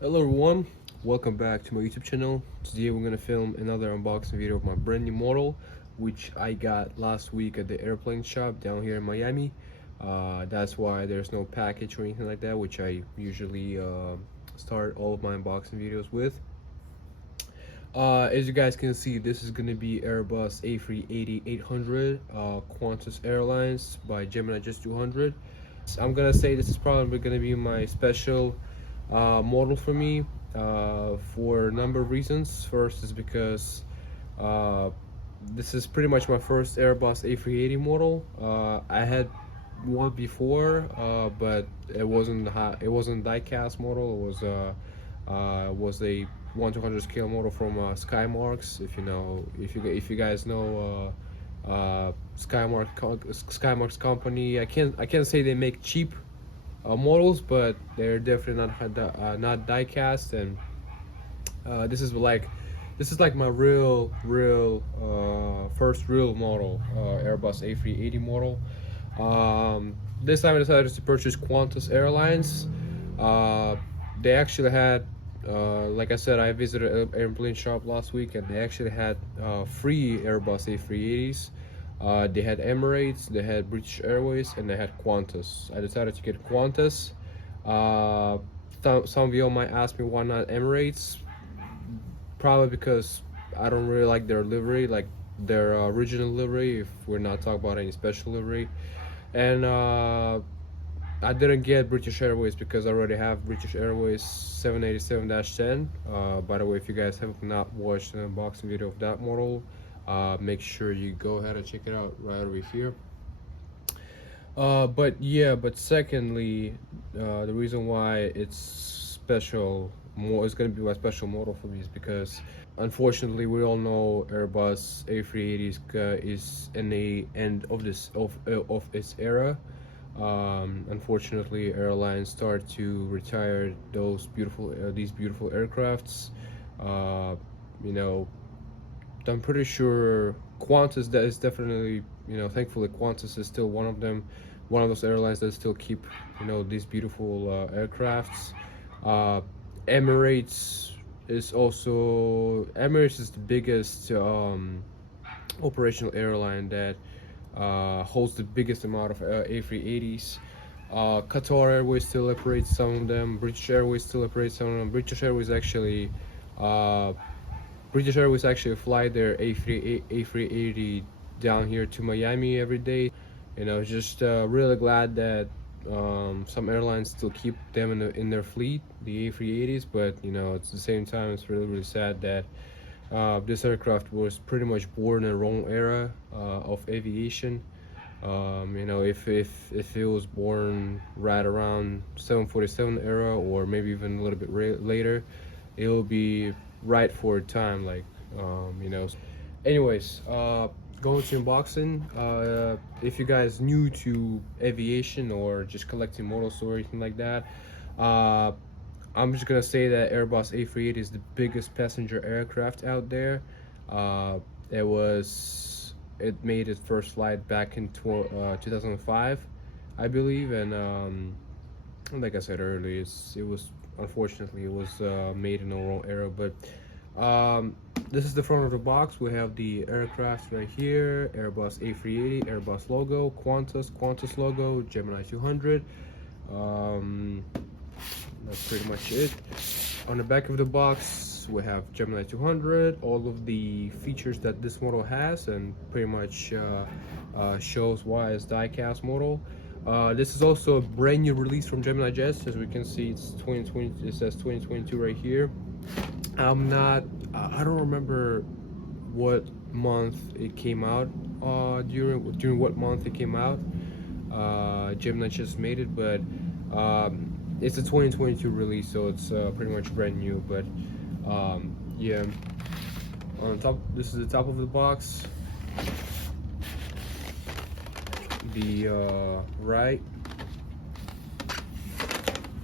Hello everyone, welcome back to my YouTube channel. Today we're gonna film another unboxing video of my brand new model, which I got last week at the airplane shop down here in Miami. That's why there's no package or anything like that, which I usually start all of my unboxing videos with. As you guys can see, this is gonna be Airbus A380-800 Qantas Airlines by Gemini Jets200. I'm gonna say this is probably gonna be my special model for me for a number of reasons. First is because uh, this is pretty much my first Airbus A380 model. I had one before, but it wasn't die-cast model. It was a 1/200 scale model from Skymarks. If you guys know Skymarks company, I can't say they make cheap models, but they're definitely not die cast. And this is like my real first real model, Airbus A380 model. This time I decided to purchase Qantas Airlines. They actually had, like I said, I visited an airplane shop last week, and they actually had free Airbus A380s. They had Emirates, they had British Airways, and they had Qantas. I decided to get Qantas. Some of you might ask me why not Emirates. Probably because I don't really like their livery, like their original livery, if we're not talking about any special livery. And I didn't get British Airways because I already have British Airways 787-10. By the way, if you guys have not watched an unboxing video of that model, make sure you go ahead and check it out right over here. But secondly, the reason why it's going to be my special model for me is because unfortunately we all know Airbus A380 is in the end of its era. Unfortunately, airlines start to retire these beautiful aircrafts. You know, I'm pretty sure Qantas, that is definitely, thankfully Qantas is still one of those airlines that still keep, these beautiful aircrafts. Emirates is the biggest operational airline that holds the biggest amount of A380s. Qatar Airways still operates some of them. British Airways still operates some of them. British Airways actually fly their A380 down here to Miami every day. Just really glad that some airlines still keep them in their fleet, the A380s. But at the same time, it's really sad that this aircraft was pretty much born in the wrong era of aviation. If it was born right around 747 era, or maybe even a little bit later, it will be right for a time, anyways, going to unboxing. If you guys new to aviation or just collecting models or anything like that, I'm just gonna say that Airbus A380 is the biggest passenger aircraft out there. It made its first flight back in 2005, I believe, and like I said earlier, it was made in the wrong era. But this is the front of the box. We have the aircraft right here: Airbus A380, Airbus logo, Qantas logo, Gemini 200. That's pretty much it. On the back of the box, we have Gemini 200, all of the features that this model has, and pretty much shows why it's die-cast model. This is also a brand new release from Gemini Jets. As we can see, it's 2020. It says 2022 right here. I don't remember what month it came out. During what month it came out. Gemini just made it, but it's a 2022 release, so it's pretty much brand new. But yeah, on top, this is the top of the box. The right,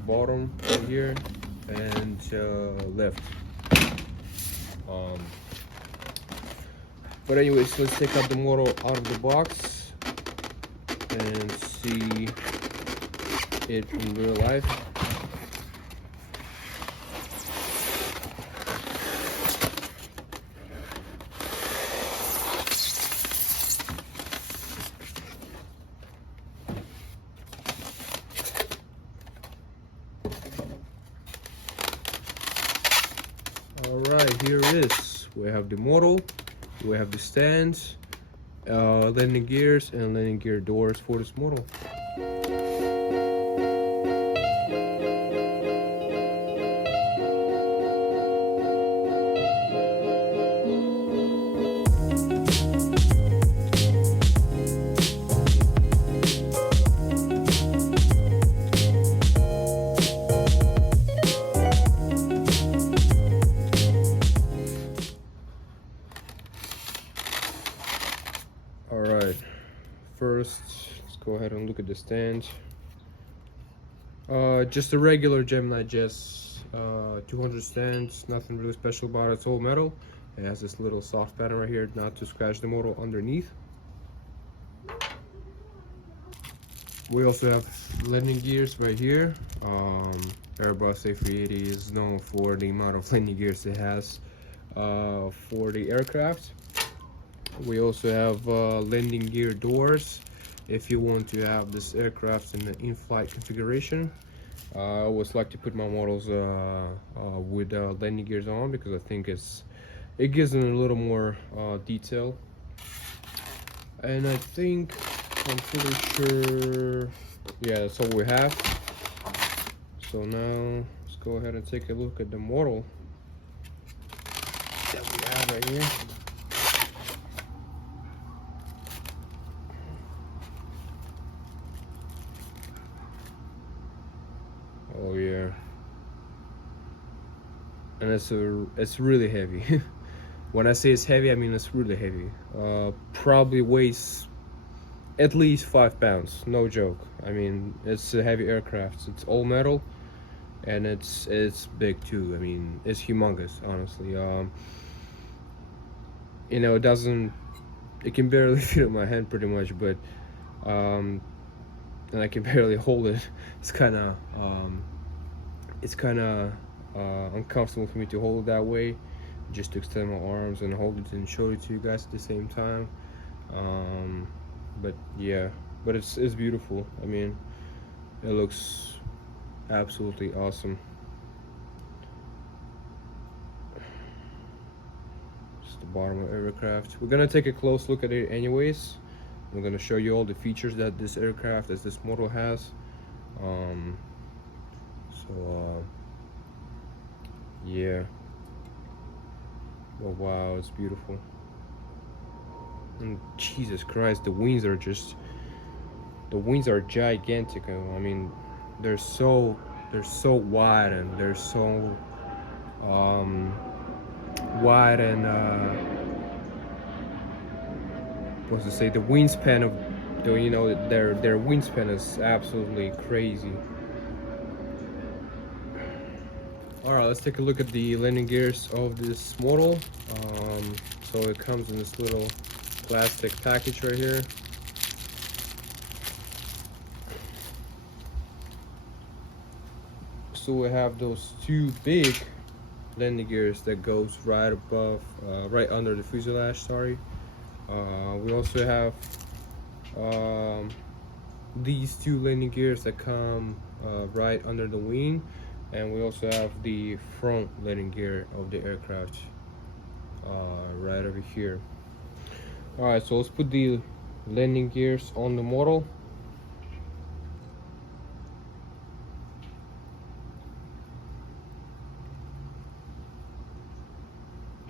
bottom right here, and left. But anyways, let's take out the model out of the box and see it in real life. right, here it is. We have the model, we have the stands, landing gears and landing gear doors for this model. All right, first let's go ahead and look at the stand. Just a regular Gemini Jets200 stands, nothing really special about it. It's all metal. It has this little soft pattern right here not to scratch the motor underneath. We also have landing gears right here. Airbus A380 is known for the amount of landing gears it has for the aircraft. We also have landing gear doors if you want to have this aircraft in the in-flight configuration. I always like to put my models with landing gears on because I think it gives them a little more detail. And I think I'm pretty sure, yeah, that's all we have. So now let's go ahead and take a look at the model that we have right here. Oh yeah, and it's really heavy. When I say it's heavy, I mean it's really heavy. Probably weighs at least 5 pounds, no joke. I mean, it's a heavy aircraft. It's all metal, and it's big too. I mean, it's humongous, honestly. You know, it can barely fit in my hand pretty much, but and I can barely hold it. It's kind of uncomfortable for me to hold it that way, just to extend my arms and hold it and show it to you guys at the same time. But yeah, but it's beautiful. I mean, it looks absolutely awesome. Just the bottom of the aircraft. We're gonna take a close look at it anyways. I'm gonna show you all the features that this model has. Yeah. Oh wow, it's beautiful. And Jesus Christ, the wings are gigantic. I mean, they're so wide, and they're so wide, and what's to say, the wingspan of their wingspan is absolutely crazy. All right, let's take a look at the landing gears of this model. So it comes in this little plastic package right here. So we have those two big landing gears that goes right above, right under the fuselage, sorry. We also have these two landing gears that come right under the wing, and we also have the front landing gear of the aircraft right over here. All right, so let's put the landing gears on the model.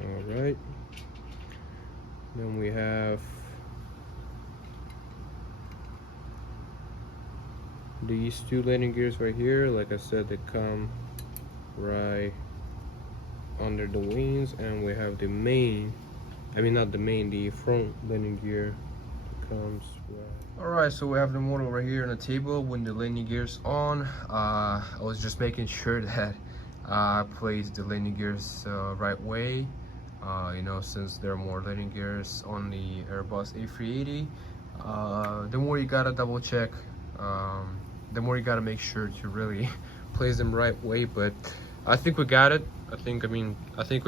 All right, then we have these two landing gears right here. Like I said, they come right under the wings, and we have the main, the front landing gear that comes right. All right, so we have the model right here on the table with the landing gears on. I was just making sure that I placed the landing gears right way. You know, since there are more landing gears on the Airbus A380, the more you gotta double check, the more you gotta make sure to really place them right way. But I think we got it. I think we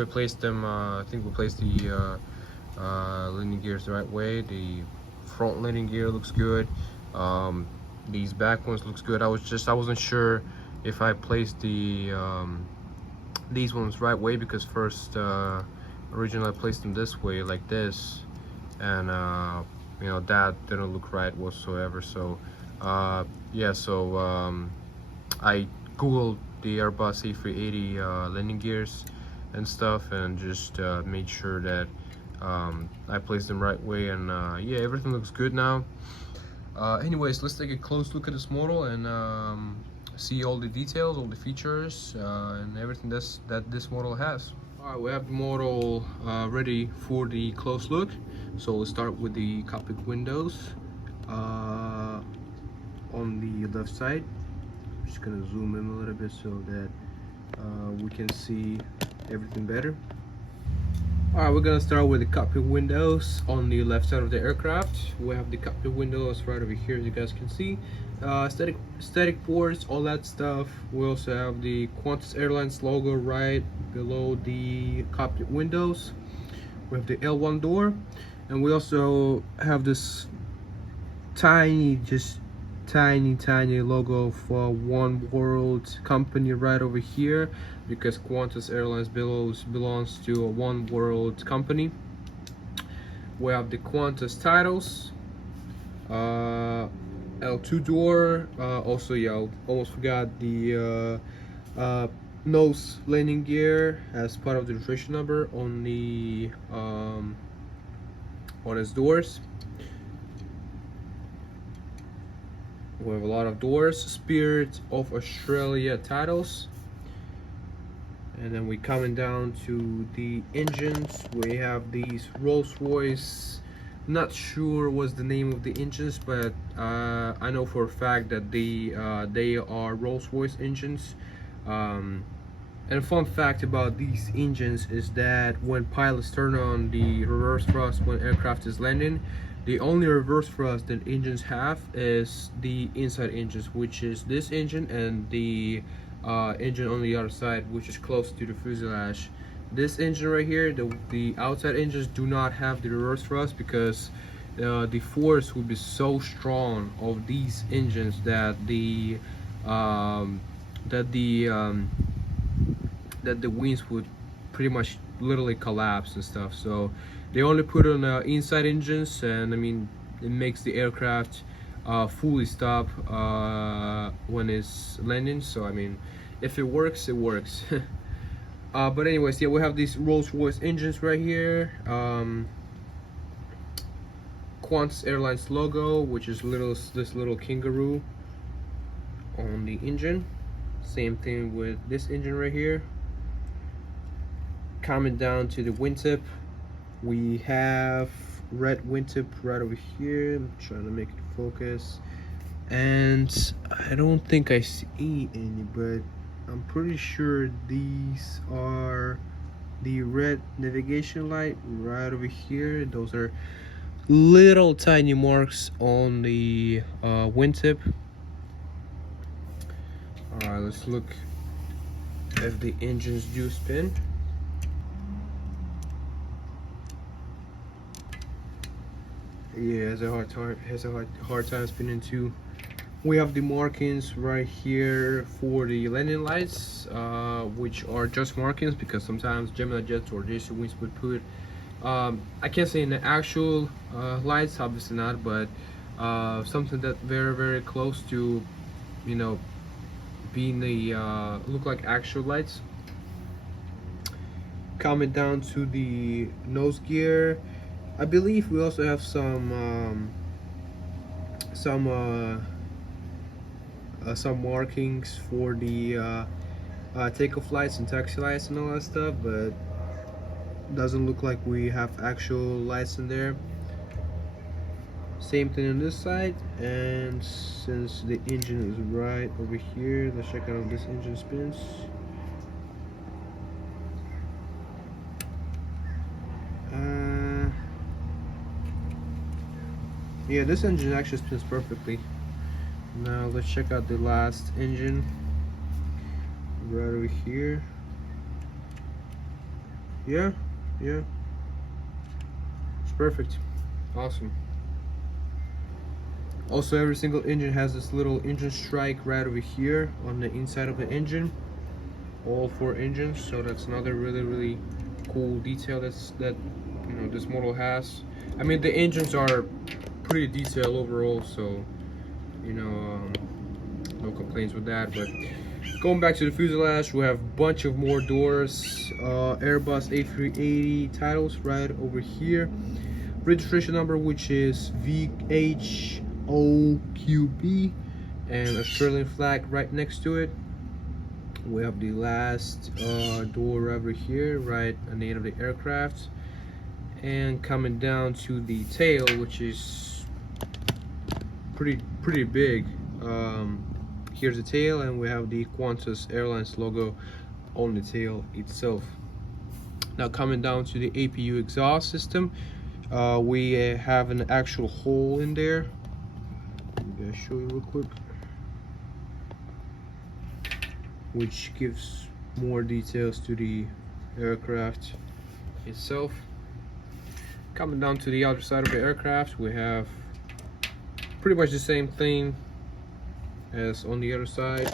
placed them. I think we placed the landing gears the right way. The front landing gear looks good. These back ones looks good. I wasn't sure if I placed the these ones right way, because first originally I placed them this way, like this, and you know, that didn't look right whatsoever. So yeah, so I googled the Airbus A380 landing gears and stuff, and just made sure that I placed them right way, and yeah, everything looks good now. Anyways, let's take a close look at this model and see all the details, all the features, and everything that this model has. Alright, we have the model ready for the close look. So we'll start with the cockpit windows on the left side. I'm just gonna zoom in a little bit so that we can see everything better. Alright, we're gonna start with the cockpit windows on the left side of the aircraft. We have the cockpit windows right over here, as you guys can see. Static ports, all that stuff. We also have the Qantas Airlines logo right below the cockpit windows. We have the L1 door, and we also have this tiny, just tiny logo for One World company right over here, because Qantas Airlines belongs to a One World company. We have the Qantas titles, L2 door. Also, yeah, almost forgot the nose landing gear as part of the registration number on the on its doors. We have a lot of doors, Spirit of Australia titles. And then we coming down to the engines. We have these Rolls-Royce, not sure what's the name of the engines, but I know for a fact that they are Rolls-Royce engines. And a fun fact about these engines is that when pilots turn on the reverse thrust when aircraft is landing, the only reverse thrust that engines have is the inside engines, which is this engine and the engine on the other side, which is close to the fuselage. This engine right here, the outside engines do not have the reverse thrust, because the force would be so strong of these engines that the wings would pretty much literally collapse and stuff. So they only put on inside engines, and I mean, it makes the aircraft fully stop when it's landing. So I mean, if it works, it works. But anyways, yeah, we have these Rolls-Royce engines right here. Qantas Airlines logo, which is this little kangaroo on the engine. Same thing with this engine right here. Coming down to the wingtip, we have red wingtip right over here. I'm trying to make it focus, and I don't think I see any, but I'm pretty sure these are the red navigation light right over here. Those are little tiny marks on the wingtip. Alright, let's look if the engines do spin. Yeah, has a hard time spinning too. We have the markings right here for the landing lights, which are just markings, because sometimes Gemini Jets or J200 would put I can't say in the actual lights, obviously not, but something that very close to, you know, being the look like actual lights. Coming down to the nose gear, I believe we also have some markings for the takeoff lights and taxi lights and all that stuff, but doesn't look like we have actual lights in there. Same thing on this side, and since the engine is right over here, let's check out how this engine spins. Yeah, this engine actually spins perfectly. Now let's check out the last engine right over here. Yeah, it's perfect. Awesome. Also, every single engine has this little engine strike right over here on the inside of the engine. all 4 engines, so that's another really cool detail that you know this model has. I mean, the engines are pretty detailed overall, so you know, no complaints with that. But going back to the fuselage, we have a bunch of more doors, Airbus A380 titles right over here, registration number which is VHOQB, and Australian flag right next to it. We have the last door over here right on the end of the aircraft, and coming down to the tail, which is pretty big. Here's the tail, and we have the Qantas Airlines logo on the tail itself. Now coming down to the APU exhaust system, we have an actual hole in there. I'm gonna show you real quick, which gives more details to the aircraft itself. Coming down to the other side of the aircraft, we have pretty much the same thing as on the other side,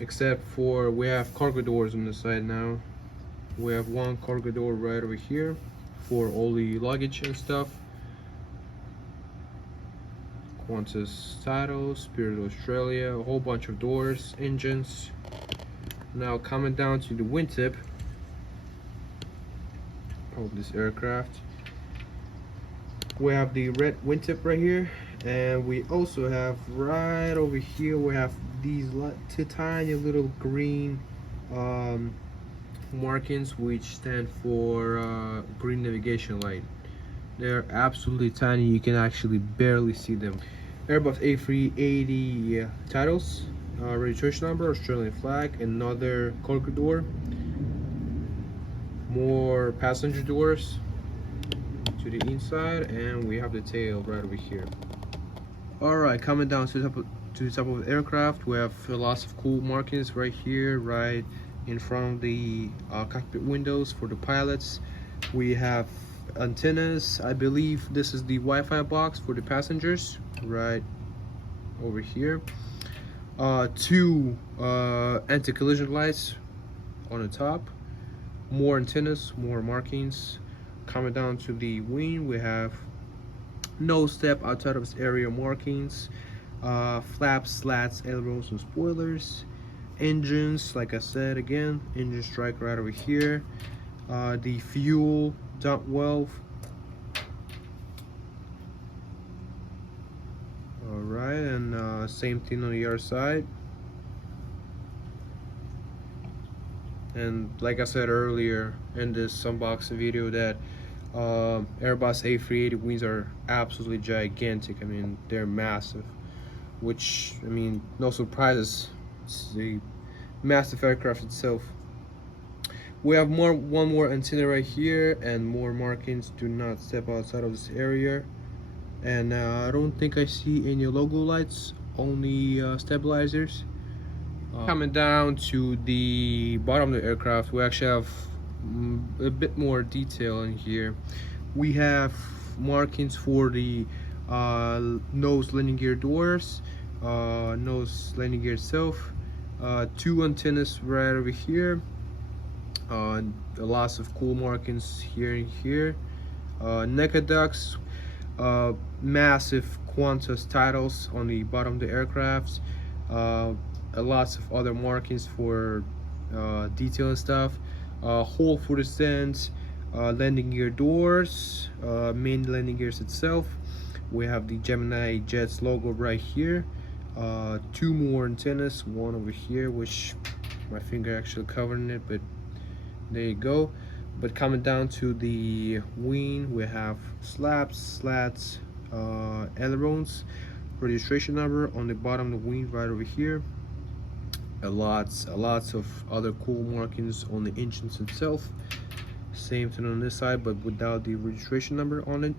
except for we have cargo doors on the side now. We have one cargo door right over here for all the luggage and stuff. Qantas titles, Spirit Australia, a whole bunch of doors, engines. Now coming down to the wingtip of this aircraft, we have the red wingtip right here, and we also have right over here, we have these tiny little green markings which stand for green navigation light. They're absolutely tiny, you can actually barely see them. Airbus A380 titles, registration number, Australian flag, another cargo door, more passenger doors to the inside, and we have the tail right over here. Alright, coming down to the top of the aircraft, we have lots of cool markings right here, right in front of the cockpit windows for the pilots. We have antennas. I believe this is the Wi-Fi box for the passengers right over here. 2 anti-collision lights on the top, more antennas, more markings. Coming down to the wing, we have no step outside of this area markings, flaps, slats, ailerons, and spoilers. Engines, like I said again, engine strike right over here. The fuel dump valve. Alright, and same thing on the other side. And like I said earlier in this unboxing video, that Airbus A380 wings are absolutely gigantic. I mean, they're massive, which, I mean, no surprises. It's a massive aircraft itself. We have one more antenna right here, and more markings. Do not step outside of this area. And I don't think I see any logo lights, only stabilizers. Coming down to the bottom of the aircraft, we actually have a bit more detail in here. We have markings for the nose landing gear doors, nose landing gear itself, 2 antennas right over here, lots of cool markings here and here, NECA ducts, massive Qantas titles on the bottom of the aircraft, lots of other markings for detail and stuff, hole for the stands, landing gear doors, main landing gears itself. We have the Gemini Jets logo right here, 2 more antennas, one over here, which my finger actually covering it, but there you go. But coming down to the wing, we have slats, slats, ailerons, registration number on the bottom of the wing right over here. Lots of other cool markings on the engines itself. Same thing on this side, but without the registration number on it.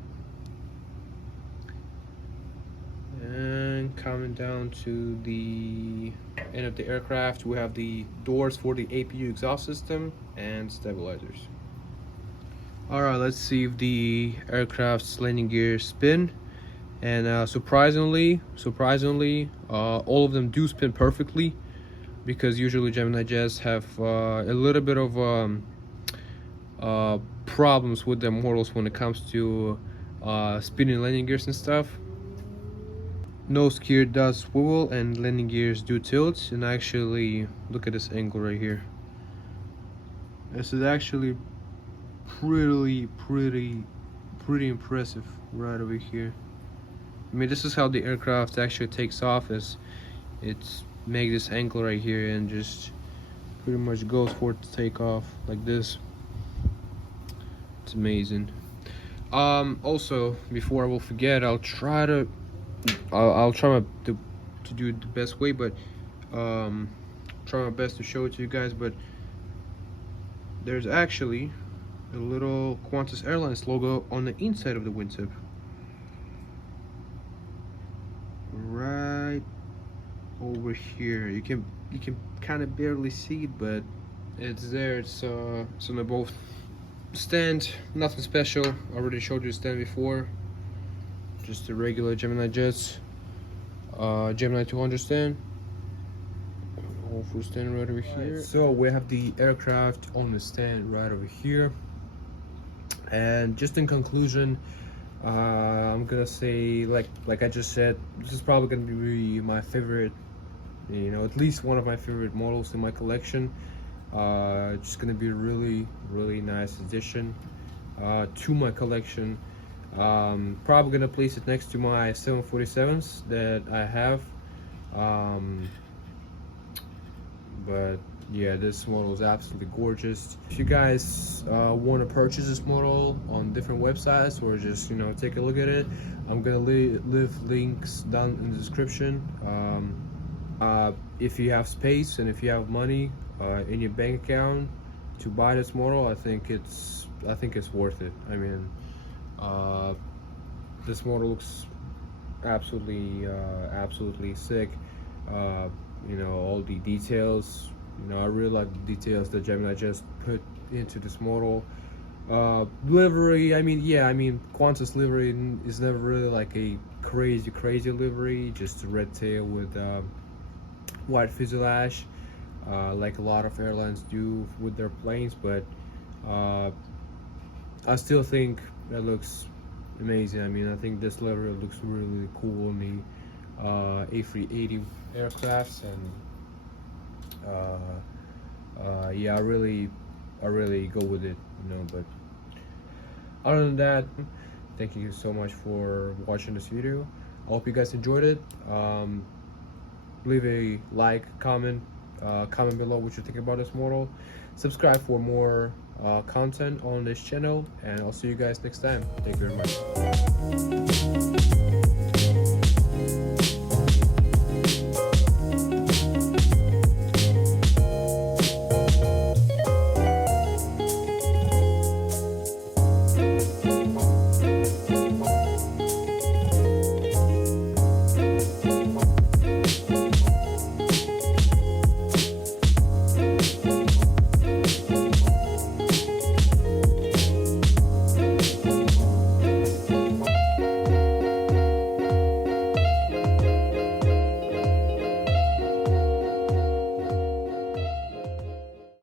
And coming down to the end of the aircraft, we have the doors for the APU exhaust system and stabilizers. Alright, let's see if the aircraft's landing gears spin. And surprisingly, all of them do spin perfectly. because usually Gemini jets have a little bit of problems with their models when it comes to spinning landing gears and stuff. Nose gear does swivel and landing gears do tilt, and actually look at this angle right here. This is actually pretty impressive right over here. I mean, this is how the aircraft actually takes off, is it's make this angle right here and just pretty much goes for it to take off like this. It's amazing. Also, before I will forget, I'll try to do it the best way, but try my best to show it to you guys. But there's actually a little Qantas Airlines logo on the inside of the wingtip, right over here. You can kind of barely see it, but it's there. It's on the both stand. Nothing special. I already showed you the stand before. Just a regular Gemini jets, Gemini 200 stand. Hopefully stand right over here. Right, so we have the aircraft on the stand right over here. And just in conclusion, I'm gonna say, like I just said, this is probably gonna be my favorite, you know, at least one of my favorite models in my collection. Just gonna be a really nice addition to my collection. Probably gonna place it next to my 747s that I have. But yeah, this model is absolutely gorgeous. If you guys want to purchase this model on different websites, or just, you know, take a look at it, I'm gonna leave links down in the description. If you have space and if you have money in your bank account to buy this model, I think it's worth it. I mean, this model looks absolutely sick. You know, all the details, you know, I really like the details that Gemini just put into this model. Livery, I mean, yeah, I mean, Qantas livery is never really like a crazy livery, just a red tail with white fuselage, like a lot of airlines do with their planes. But I still think that looks amazing. I mean, I think this livery looks really cool on the A380 aircrafts, and yeah, I really go with it, you know. But other than that, thank you so much for watching this video. I hope you guys enjoyed it. Leave a like, comment below what you think about this model. Subscribe for more content on this channel, and I'll see you guys next time. Thank you very much.